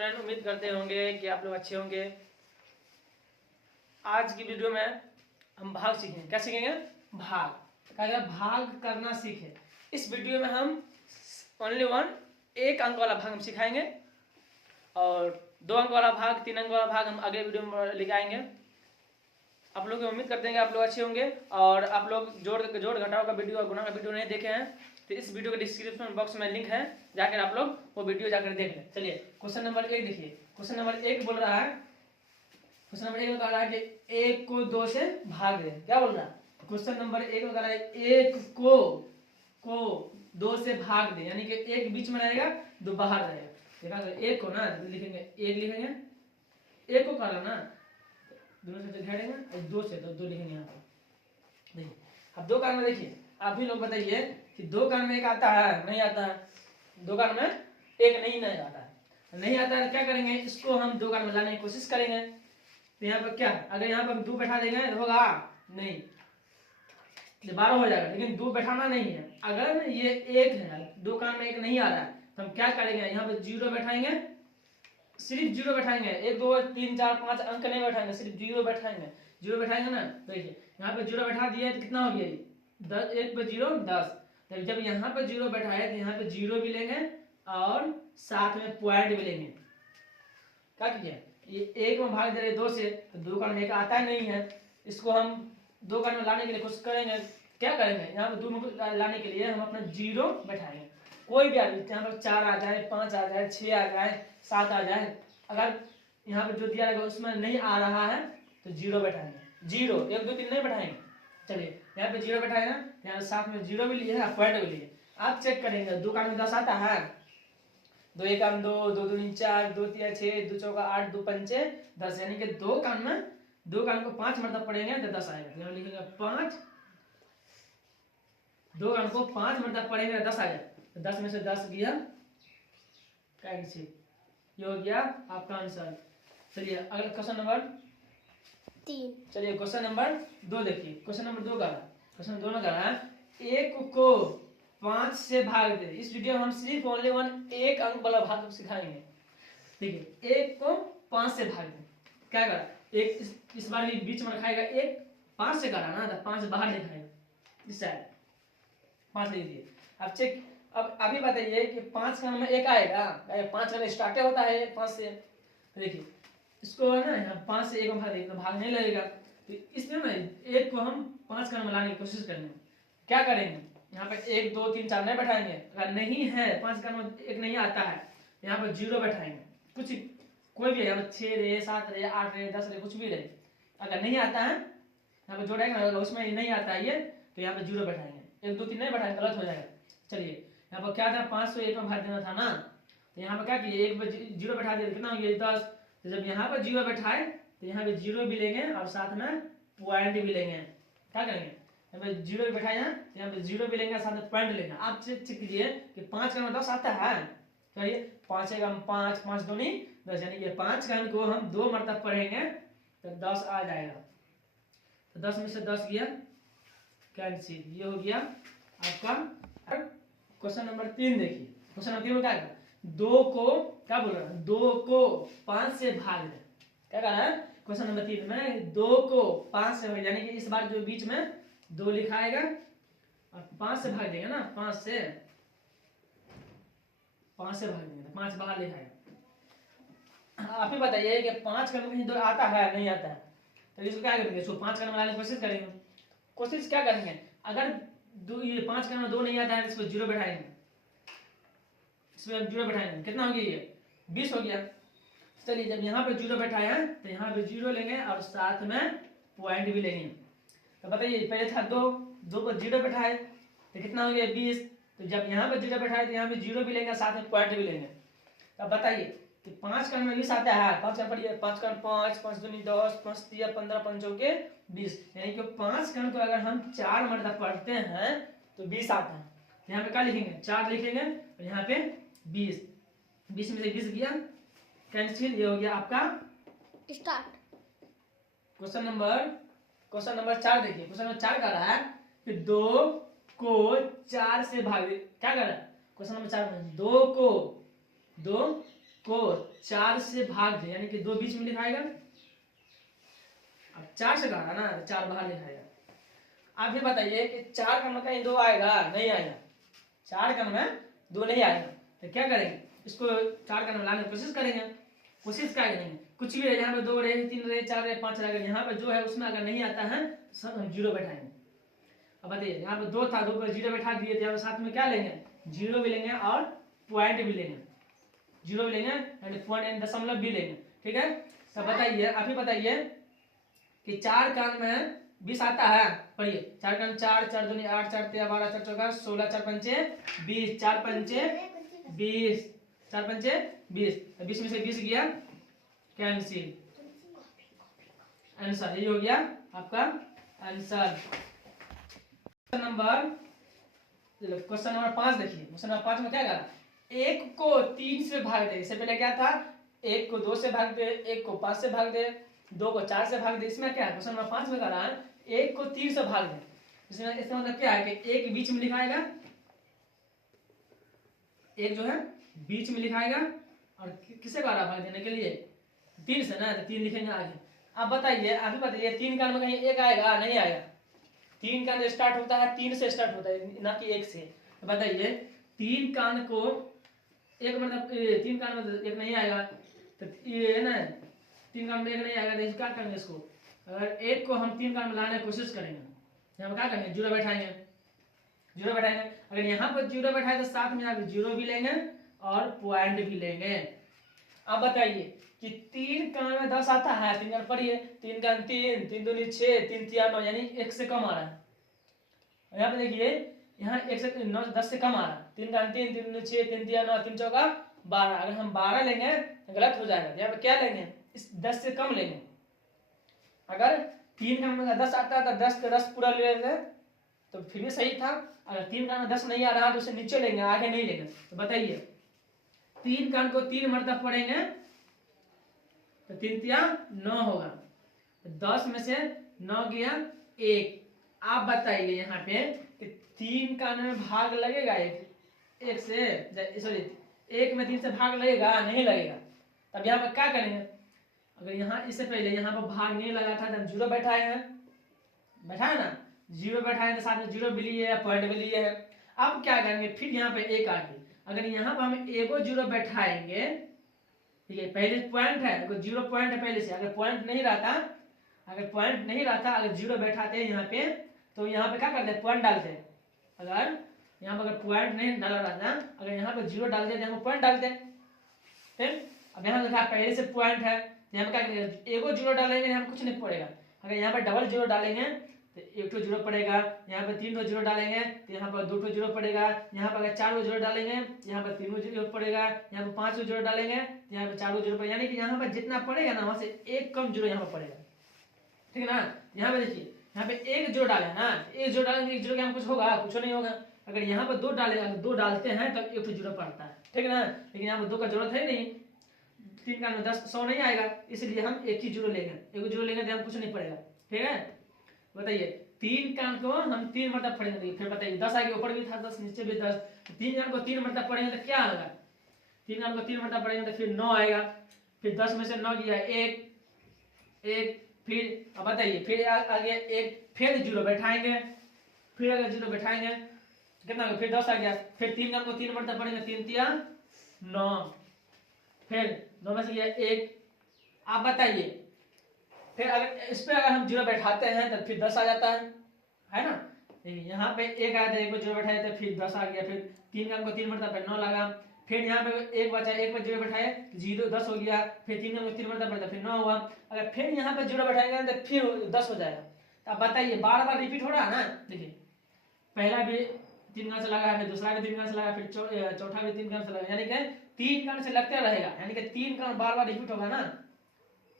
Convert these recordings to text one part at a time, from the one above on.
Friend, उम्मीद करते होंगे कि आप लोग अच्छे होंगे। आज की वीडियो में हम भाग सीखेंगे। क्या सीखेंगे? भाग। कहा भाग करना सीखे। इस वीडियो में हम ओनली वन एक अंक वाला भाग हम सिखाएंगे और 2 अंक वाला भाग 3 अंक वाला भाग हम अगले वीडियो में लिखाएंगे। आप लोग उम्मीद करते हैं कि आप लोग अच्छे होंगे। और आप लोग जोड़ घटाव का वीडियो और गुणा का वीडियो नहीं देखे हैं तो इस वीडियो के डिस्क्रिप्शन बॉक्स में लिंक है, जाकर आप लोग वो वीडियो जाकर देख लें। चलिए क्वेश्चन नंबर 1 देखिए। क्वेश्चन नंबर 1 बोल रहा है, क्वेश्चन नंबर 1 बता रहा है कि 1 को 2 से भाग दे। क्या बोल रहा है? क्वेश्चन नंबर 1 बता रहा है 1 को 2 से भाग दे, यानी कि 1 बीच में रहेगा 2 बाहर रहेगा। देखा तो 1 को ना लिखेंगे 1 लिखेंगे, 1 को कर ना दोनों से घेरेंगे और 2 से 2 लिखेंगे यहाँ पर। देखिए अब 2 कारण में देखिए, आप भी लोग बताइए कि 2 कारण में 1 आता है नहीं आता है? 2 कारण में 1 नहीं आता है, नहीं आता है। क्या करेंगे? इसको हम 2 कारण में लाने की कोशिश करेंगे। तो यहाँ पर क्या, अगर यहाँ पर 2 बैठा देंगे तो होगा नहीं, 12 हो जाएगा। लेकिन 2 बैठाना नहीं है। अगर ये 1 है, 2 कारण में 1 नहीं आ रहा है तो हम क्या करेंगे? यहाँ पर 0 बैठाएंगे, सिर्फ 0 बैठाएंगे। 1 2 3 4 5 अंक नहीं बैठाएंगे, सिर्फ 0 बैठाएंगे। 0 बैठाएंगे ना, देखिए यहाँ पे 0 बैठा दिया तो कितना हो गया? 10, 1 पर 0 10। तो जब यहाँ पे 0 बैठाए तो यहाँ पे 0 भी लेंगे और साथ में पॉइंट भी लेंगे। क्या किया? ये 1 में भाग दे रहे 2 से, तो 2 कारण में 1 आता ही नहीं है। इसको हम 2 कारण में लाने के लिए कोशिश करेंगे। क्या करेंगे? यहाँ पे 2 में लाने के लिए हम अपना 0 बैठाएंगे। कोई भी आ जाए, यहाँ पर 4 आ जाए, 5 आ जाए, 6 आ जाए, 7 आ जाए। अगर यहाँ पे जो दिया रहेगा उसमें नहीं आ रहा है तो 0 बैठाएंगे। 0 1 2 3 नहीं बैठाएंगे। चलिए यहाँ पे 0 बैठाए ना, यहाँ साथ में 0 भी लिए है, पॉइंट भी लिए। आप चेक करेंगे 2 कारण में 10 आता है? 2 1 2 2 2 4 2 3 6 2 4 8 2 5 10, यानी कि 2 कारण में 2 कारण को 5 मतलब पढ़ेंगे तो 10 आएगा। यहाँ लिखेंगे 5, 2 कारण को 5 मतलब पढ़ेंगे तो 10 आ जाए। तो 10 में से 10 गया कैंसिल, ये हो गया आपका आंसर। चलिए अगला क्वेश्चन नंबर 3। चलिए क्वेश्चन नंबर 2 देखिए। क्वेश्चन नंबर 2 का क्वेश्चन 2 में कह रहा है 1 को 5 से भाग दे। इस वीडियो में हम सिर्फ ओनली वन 1 अंक वाला भाग सिखाएंगे। देखिए 1 को 5 से भाग दे। क्या करा? 1 इस बार भी बीच में रखाएगा, 1 5 से करा ना तो 5 बाहर लिखाएगा, इस साइड 5 लिख दिए। अब चेक, अब अभी बताइए कि 5 का में 1 आएगा? 5 का स्टार्ट होता है 5 से। देखिए इसको है ना 5 से 1 में भाग देगा तो भाग नहीं लगेगा। तो इसमें ना 1 को हम 5 का में लाने की कोशिश करेंगे। क्या करेंगे? यहाँ पे 1 2 3 4 नहीं बैठाएंगे। अगर नहीं है 5 का में 1 नहीं आता है यहाँ पर 0 बैठाएंगे। कुछ कोई भी है, 6 रहे 7 रहे 8 रहे 10 रहे, कुछ भी रहे। अगर नहीं आता है यहाँ पे जोड़ेंगे, उसमें नहीं आता है ये तो यहाँ पे 0 बैठाएंगे। 1 2 3 नहीं बैठाएंगे, गलत हो जाएगा। चलिए यहाँ पर क्या था? 5 से 1 में भाग देना था ना, तो यहाँ पर क्या किए? 1 पर 0 बैठा दिया, कितना हो गया? 10। तो जब यहाँ पर 0 बैठाए तो यहाँ पे 0 भी लेंगे और साथ में पॉइंट भी लेंगे। क्या करेंगे? यहाँ पे 0 भी बैठाए हैं तो यहाँ पे 0 भी लेंगे, साथ में पॉइंट लेंगे। आप चेक कीजिए कि 5 का 10 आता है। कहिए 5 का 5 5 2 नहीं 10, यानी कि 5 का को हम 2 मरतब पढ़ेंगे तो 10 आ जाएगा। तो 10 में से 10 गया कैंसिल, ये हो गया आपका। क्वेश्चन नंबर 3 देखिए। क्वेश्चन नंबर 3 में क्या है? 2 को क्या बोल रहा है? 2 को 5 से भाग दे। क्या कह रहा है? क्वेश्चन नंबर 3 में 2 को 5 से भाग, यानी कि इस बार जो बीच में 2 लिखाएगा और 5 से भाग देगा ना, 5 से भाग देंगे, 5 बाहर लिखाएगा। आप ही बताइए कि 5 का कहीं 2 आता है नहीं आता है? तो इसको क्या करेंगे? इसको 5 का लाने की कोशिश करेंगे। कोशिश क्या करेंगे? अगर ये 5 का 2 नहीं आता है इसको 0 बैठाएंगे, इसमें 0 बैठाएंगे, कितना हो गया? ये 20 हो गया। चलिए जब यहाँ पे 0 बैठाया तो यहाँ पे 0 लेंगे और साथ में पॉइंट भी लेंगे। तो बताइए पहले था 2 पर 0 बैठाए तो कितना हो गया? 20। तो जब यहाँ पे 0 बैठाए तो यहाँ पे 0 भी लेंगे, साथ में पॉइंट भी लेंगे। तो बताइए कि 5 का में 20 आता है? 5 का पढ़िए, 5 का 5 5 2 10 5 3 15 5 चौके 20, यानी कि 5 का को अगर हम 4 मरतब पढ़ते हैं तो 20 आता है। यहाँ पे क्या लिखेंगे? 4 लिखेंगे और यहाँ पे 20, 20 में से 20 गया कैंसिल, ये हो गया आपका स्टार्ट। क्वेश्चन नंबर 4 देखिए। क्वेश्चन नंबर 4 कर रहा है कि 2 को 4 से भाग दे। क्या कर रहा है? क्वेश्चन नंबर 4 में 2 को को 4 से भाग दे, यानी कि 2 बीच में लिखाएगा। अब 4 से कहा ना, 4 बाहर लिखाएगा। आप ये बताइए कि 4 का मतलब कहीं 2 आएगा? नहीं आएगा। 4 का मतलब 2 नहीं आएगा। तो क्या करेंगे, इसको 4 का मतलब लाने की कोशिश करेंगे। कोशिश क्या करेंगे, कुछ भी यहाँ पे 2 रहे, 3 रहे, 4 रहे, 5 रहे, यहाँ पे जो है उसमें अगर नहीं आता है तो सब हम 0 बैठाएंगे। अब बताइए यहाँ पे 2 था, 2 पर 0 बैठा दिए थे, यहाँ पे साथ में क्या लेंगे, 0 भी लेंगे और पॉइंट भी लेंगे। 0 भी लेंगे एंड पॉइंट एंड दशमलव भी लेंगे। ठीक है, तो बताइए, आप ही बताइए कि 4 का में 20 आता है। पढ़िए, 4 का 4, 4 दूनी 8, 4 3 12, 4 चौका 16, 4 पंचे 20, 4 पंचे 20, 4 पंचे 20, 20 में से 20 गया कैंसिल, आंसर ये हो गया आपका आंसर। क्वेश्चन नंबर 5 देखिए। क्वेश्चन नंबर 5 में क्या करा, 1 को 3 से भाग दे। इससे पहले क्या था, 1 को 2 से भाग दे, 1 को 5 से भाग दे, 2 को 4 से भाग दे। इसमें क्या है, क्वेश्चन नंबर 5 में करा 1 को 3 से भाग दे। इसमें इसका मतलब क्या है कि 1 बीच में लिखाएगा, 1 जो है बीच में लिखाएगा, और किसे करा भाग देने के लिए, 3 से ना, तो 3 लिखेंगे आगे। अब बताइए, अभी बताइए 3 का में कहीं 1 आएगा? नहीं आएगा। 3 का स्टार्ट होता है 3 से स्टार्ट होता है, ना कि 1 से। तो बताइए 3 कान को 1 मतलब 3 कान में 1 नहीं आएगा, तो ये है ना 3 कान में 1 नहीं आएगा, तो क्या करेंगे इसको, अगर 1 को हम 3 कान में लाने की कोशिश करेंगे, यहाँ पर क्या करेंगे, 0 बैठाएंगे। 0 बैठाएंगे, अगर यहाँ पर 0 बैठाए तो साथ में यहाँ पर 0 भी लेंगे और पॉइंट भी लेंगे। अब बताइए कि 3 कान में 10 आता है, 3 कान पढ़िए, 3 कान 3, 3 दूनी 6, 3 तिया 9, यानी 1 से कम आ रहा है। यहाँ पे देखिए, यहाँ 1 से 9, 10 से कम आ रहा है। 3 कान 3, 3 दूनी 6, 3 तिया 9, 3 चौका 12। अगर हम 12 लेंगे तो गलत हो जाएगा। यहाँ पे क्या लेंगे, इस 10 से कम लेंगे। अगर 3 कान में 10 आता है तो 10 का 10 पूरा ले लेंगे तो फिर भी सही था। अगर 3 कान में 10 नहीं आ रहा तो उसे नीचे लेंगे, आगे नहीं लेंगे। तो बताइए 3 कान को 3 मरतब पढ़ेंगे तो 3 तिया 9 होगा, 10 में से 9 गया 1। आप बताइए यहाँ पे कि 3 कान में भाग लगेगा, 1 से, सॉरी 1 में 3 से भाग लगेगा? नहीं लगेगा। तब यहाँ पर क्या करेंगे, अगर यहाँ इससे पहले यहाँ पर भाग नहीं लगा था तो हम 0 बैठाए हैं, बैठाए ना, 0 बैठाए तो साथ में 0 भी लिए है, पॉइंट भी लिए है। अब क्या करेंगे, फिर यहाँ पे 1 आगे, अगर यहाँ पर हम 1 0 बैठाएंगे, ठीक है, पहले पॉइंट है, 0 पॉइंट है पहले से। अगर पॉइंट नहीं रहता, अगर 0 बैठाते हैं यहाँ पे, तो यहाँ पे क्या करते हैं, पॉइंट डालते हैं। अगर यहाँ पर अगर पॉइंट नहीं डाला रहता, अगर यहाँ पे 0 डालते हैं तो यहाँ पर पॉइंट डालते हैं। फिर अब यहाँ देखा पहले से पॉइंट है, यहाँ पे क्या करेंगे, 1 0 डालेंगे, यहाँ पे कुछ नहीं पड़ेगा। अगर यहाँ पर डबल 0 डालेंगे तो 1 0 पड़ेगा, यहाँ पर 3 0 डालेंगे तो यहाँ पर 2 0 पड़ेगा, यहाँ पर अगर 4 0 डालेंगे यहाँ पर 3 0 पड़ेगा, यहाँ पर 5 0 डालेंगे तो यहाँ पर 4 0 पड़ेगा। यानी कि यहाँ पर जितना पड़ेगा ना, वहाँ से 1 कम 0 यहाँ पर पड़ेगा। ठीक है ना, यहाँ पे देखिए, यहाँ पे 1 0 डाले ना, 1 0 डालेंगे, 1 0 के यहाँ कुछ होगा? कुछ नहीं होगा। अगर यहाँ पर 2 डालेगा, 2 डालते हैं तब 1 0 पड़ता है। ठीक है ना, लेकिन यहाँ पर 2 का जरूरत है नहीं, 3 का 10 100 नहीं आएगा, इसलिए हम 1 ही 0 लेंगे। 1 0 लेंगे तो हम कुछ नहीं पड़ेगा। ठीक है, बताइए 3 कान को हम 3 मतलब पढ़ेंगे, फिर बताइए 10 आगे ऊपर भी था, 10 नीचे भी 10, 3 कान को 3 मतलब पढ़ेंगे तो क्या आएगा, 3 कान को 3 मतलब पढ़ेंगे तो फिर 9 आएगा। फिर 10 में से 9 गया 1, फिर अब बताइए, फिर आगे 1, फिर 0 बैठाएंगे, फिर अगर 0 बैठाएंगे कितना, फिर 10 आ गया। फिर 3 कान को 3 मतलब पढ़ेंगे, 3 तिया 9, फिर 9 में से गया 1। आप बताइए, फिर अगर इस पे अगर हम 0 बैठाते हैं तो फिर 10 आ जाता है ना। देखिए यहाँ पे 1 आया था, 1 को 0 बैठाए तो फिर 10 आ गया। फिर 3 कान को 3 मतलब 9 लगा, फिर यहाँ पे 1 बचा, 1 पर 0 बैठाए 0 10 हो गया। फिर 3 कान को 3 मतलब फिर 9 हुआ। अगर फिर यहाँ पे 0 बैठाएंगे तो फिर 10 हो जाएगा। तो अब बताइए, बार बार रिपीट हो रहा है ना। देखिए पहला भी 3 कान से लगा, फिर दूसरा भी 3 कान से लगा, फिर चौथा भी 3 कान से लगा, यानी कि 3 कान से लगते रहेगा, यानी कि 3 कान बार बार रिपीट होगा ना,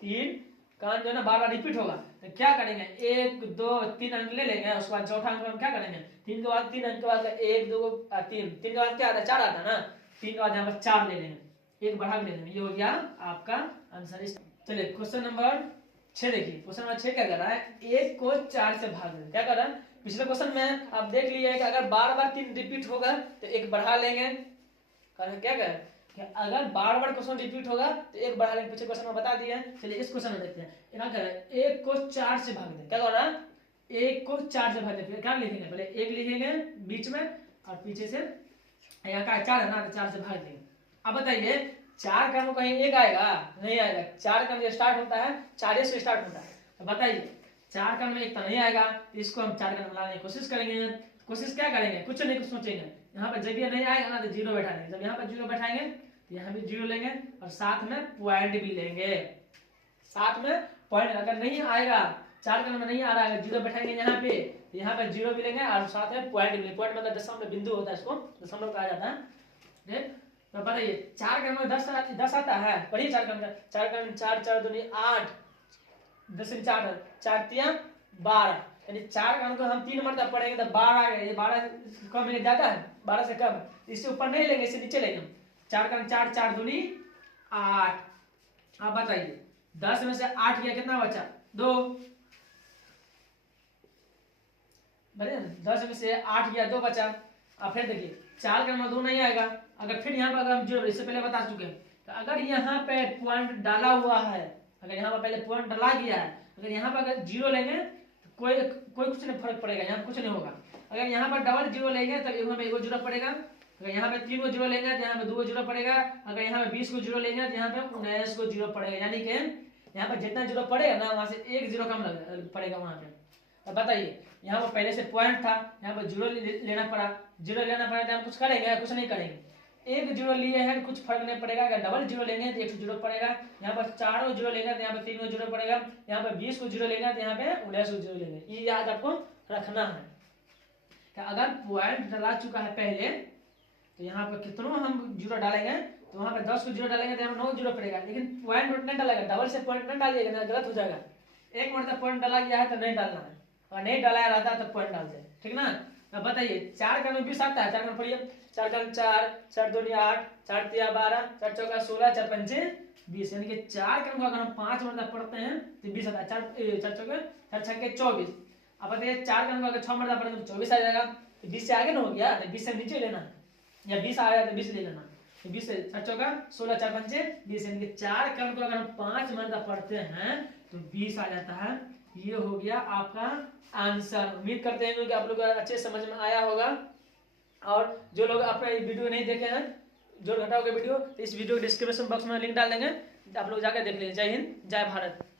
3 कान जो है ना बार बार रिपीट होगा। तो क्या करेंगे, 1 2 3 अंक ले लेंगे, उसके बाद चौथा अंक हम क्या करेंगे, 3 के बाद 3 अंक के बाद 1 2 3, 3 के बाद क्या आता है, 4 आता है ना, 3 के बाद यहाँ पर 4 ले लेंगे, 1 बढ़ा के ले लेंगे। ये हो गया आपका आंसर। चलिए क्वेश्चन नंबर 6 देखिए। क्वेश्चन नंबर 6 क्या कर रहा है, 1 को 4 से भाग दें। क्या कर रहा है, पिछले क्वेश्चन में आप देख लिए कि अगर बार बार 3 रिपीट होगा तो 1 बढ़ा लेंगे। क्या कर, कि अगर बार बार क्वेश्चन रिपीट होगा तो एक बढ़ा लेंगे, पीछे क्वेश्चन में बता दिए हैं। चलिए इस क्वेश्चन में देखते हैं। क्या कर रहा है, 1 को 4 से भाग दें। क्या कर रहा है, 1 को 4 से भाग दें। क्या लिखेंगे, पहले 1 लिखेंगे बीच में और पीछे से यहाँ का 4 है ना, तो 4 से भाग देंगे। अब बताइए 4 का कहीं 1 आएगा, नहीं आएगा। 4 का जो स्टार्ट होता है 4 से स्टार्ट होता है, तो बताइए 4 का में 1 तो नहीं आएगा, तो इसको हम 4 का बनाने की कोशिश करेंगे। कोशिश क्या करेंगे, कुछ नहीं, कुछ सोचेंगे। यहाँ पर जगह नहीं आएगा ना तो 0 बैठा देंगे। जब यहाँ पर 0 बैठाएंगे तो यहाँ भी 0 लेंगे और साथ में पॉइंट भी लेंगे। साथ में पॉइंट अगर नहीं आएगा, 4 का नंबर नहीं आ रहा है, 0 बैठाएंगे यहाँ पे, तो यहाँ पे 0 भी लेंगे और साथ में पॉइंट भी लेंगे। पॉइंट मतलब दशमलव बिंदु होता है, इसको दशमलव कहा जाता है। तो बताइए 4 का नंबर 10 आता है, पढ़िए 4 का नंबर। 4 का नंबर 4 4 दूनी 8, 10 4 4 3 12, यानी 4 का अंक हम 3 मरतब पढ़ेंगे तो 12 आ गया। ये 12 कम है, ज्यादा है, 12 से कम। इससे ऊपर नहीं लेंगे, इससे नीचे लेंगे। 4 का 4 4 दूनी 8। अब बताइए 10 में से 8 गया, कितना बचा, 2। बढ़िया, 10 में से 8 गया, 2 बचा। अब फिर देखिए 4 का नंबर 2 नहीं आएगा। अगर फिर यहाँ पर अगर हम जो इससे पहले बता चुके हैं, तो अगर यहाँ पे पॉइंट डाला हुआ है, अगर यहाँ पर पहले पॉइंट डाला गया है, अगर यहाँ पर अगर 0 लेंगे तो कोई कुछ नहीं फर्क पड़ेगा, यहाँ कुछ नहीं होगा। अगर यहाँ पर डबल 0 लेंगे तो यहाँ पे 1 0 पड़ेगा। अगर यहाँ पे 3 को 0 लेंगे तो यहाँ पे 2 को 0 पड़ेगा। अगर यहाँ पे 20 को 0 लेंगे तो यहाँ पे 19 को 0 पड़ेगा। यानी कि यहाँ पर जितना 0 पड़ेगा ना, वहां से 1 0 कम पड़ेगा वहां पे। अब बताइए यहाँ पर पहले से पॉइंट था, यहाँ पर 0 लेना पड़ा। 0 लेना पड़ा तो हम कुछ करेंगे, कुछ नहीं करेंगे। 1 0 लिए हैं, कुछ फर्क नहीं पड़ेगा। अगर डबल 0 लेंगे तो 1 0 पड़ेगा। यहाँ पर 4 0 लेंगे तो यहाँ पे 3 को 0 पड़ेगा। यहाँ पर 20 को 0 लेंगे तो यहाँ पे 19 को 0 लेंगे। ये याद आपको रखना है कि अगर पॉइंट डला चुका है पहले, तो यहाँ पर कितनों हम 0 डालेंगे, तो वहां पर 10 को 0 डालेंगे तो यहाँ पर 9 0 पड़ेगा। लेकिन पॉइंट नहीं डालेगा, डबल से पॉइंट नहीं डालिएगा ना, गलत हो जाएगा। एक मतलब पॉइंट डाला गया है तो नहीं डालना है, और नहीं डाला रहता तो पॉइंट डाल दे, ठीक ना। अब बताइए 4 का 20 आता है। 4 का पढ़िए, 4 का 4 4 2 8 4 3 12 4 4 16 4 5 20, यानी कि 4 का अगर हम 5 मतलब पढ़ते हैं तो 20 आता है। 4 4 4 6 24। अब बताइए 4 का अगर 6 मतलब पढ़ेंगे तो 24 आ जाएगा। 20 से आगे ना हो गया, तो 20 से नीचे लेना है, या 20 आया तो 20 ले लेना। 20 से 4 4 16 4 5 20, यानी कि 4 का अगर हम 5 मतलब पढ़ते हैं तो 20 आ जाता है। ये हो गया आपका आंसर। उम्मीद करते हैं कि आप लोग अच्छे समझ में आया होगा। और जो लोग अपना वीडियो नहीं देखे हैं, जोड़ घटाओ के वीडियो, तो इस वीडियो के डिस्क्रिप्शन बॉक्स में लिंक डाल देंगे, आप लोग जाकर देख लीजिए। जय हिंद, जय भारत।